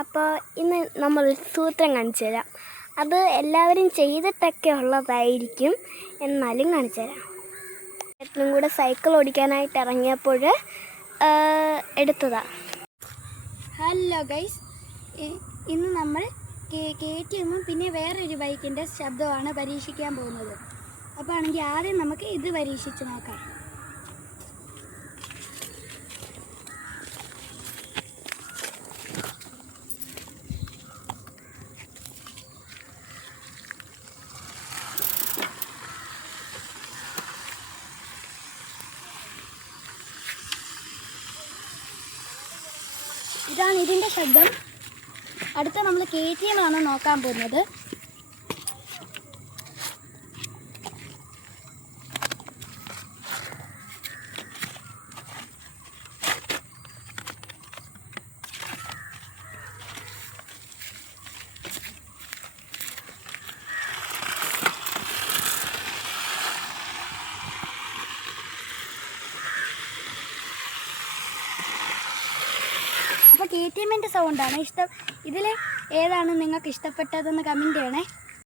അപ്പോൾ ഇന്ന് നമ്മൾ സൂത്രം കാണിച്ചു തരാം. അത് എല്ലാവരും ചെയ്തിട്ടൊക്കെ ഉള്ളതായിരിക്കും, എന്നാലും കാണിച്ചു തരാം. ഏറ്റവും കൂടെ സൈക്കിൾ ഓടിക്കാനായിട്ട് ഇറങ്ങിയപ്പോൾ എടുത്തതാണ്. ഹലോ ഗൈസ്, ഇന്ന് നമ്മൾ KTM പിന്നെ വേറൊരു ബൈക്കിൻ്റെ ശബ്ദമാണ് പരീക്ഷിക്കാൻ പോകുന്നത്. അപ്പോൾ ആണെങ്കിൽ ആദ്യം നമുക്ക് ഇത് പരീക്ഷിച്ച് നോക്കാം. ഇതാണ് ഇതിൻ്റെ ശബ്ദം. അടുത്ത നമ്മൾ KTM ആണ് നോക്കാൻ പോകുന്നത്. അപ്പോൾ KTM-ൻ്റെ സൗണ്ടാണ് ഇതിൽ ഏതാണ് നിങ്ങൾക്ക് ഇഷ്ടപ്പെട്ടതെന്ന് കമൻറ്റ് ചെയ്യണേ.